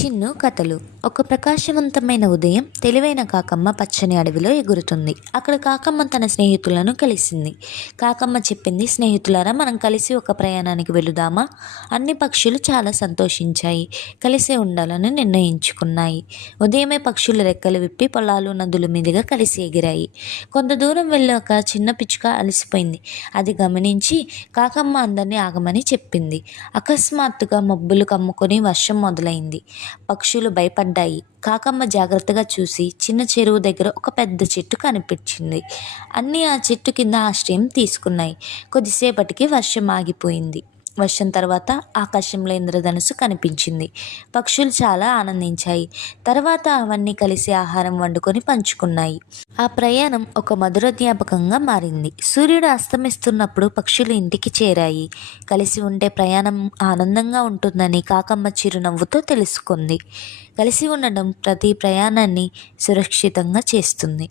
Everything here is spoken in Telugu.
చిన్ను కథలు. ఒక ప్రకాశవంతమైన ఉదయం తెలివైన కాకమ్మ పచ్చని అడవిలో ఎగురుతుంది. అక్కడ కాకమ్మ తన స్నేహితులను కలిసింది. కాకమ్మ చెప్పింది, స్నేహితులారా, మనం కలిసి ఒక ప్రయాణానికి వెళుదామా? అన్ని పక్షులు చాలా సంతోషించాయి. కలిసే ఉండాలని నిర్ణయించుకున్నాయి. ఉదయమే పక్షులు రెక్కలు విప్పి పొలాలు, నదుల మీదుగా కలిసి ఎగిరాయి. కొంత దూరం వెళ్ళాక చిన్న పిచ్చుక అలసిపోయింది. అది గమనించి కాకమ్మ అందరినీ ఆగమని చెప్పింది. అకస్మాత్తుగా మబ్బులు కమ్ముకొని వర్షం మొదలైంది. పక్షులు భయపడ్డాయి. కాకమ్మ జాగ్రత్తగా చూసి చిన్న చెరువు దగ్గర ఒక పెద్ద చెట్టు కనిపించింది. అన్నీ ఆ చెట్టు కింద ఆశ్రయం తీసుకున్నాయి. కొద్దిసేపటికి వర్షం ఆగిపోయింది. వర్షం తర్వాత ఆకాశంలో ఇంద్రధనుస్సు కనిపించింది. పక్షులు చాలా ఆనందించాయి. తర్వాత అవన్నీ కలిసి ఆహారం వండుకొని పంచుకున్నాయి. ఆ ప్రయాణం ఒక మధుర జ్ఞాపకంగా మారింది. సూర్యుడు అస్తమిస్తున్నప్పుడు పక్షులు ఇంటికి చేరాయి. కలిసి ఉంటే ప్రయాణం ఆనందంగా ఉంటుందని కాకమ్మ చిరునవ్వుతో తెలుసుకుంది. కలిసి ఉండడం ప్రతి ప్రయాణాన్ని సురక్షితంగా చేస్తుంది.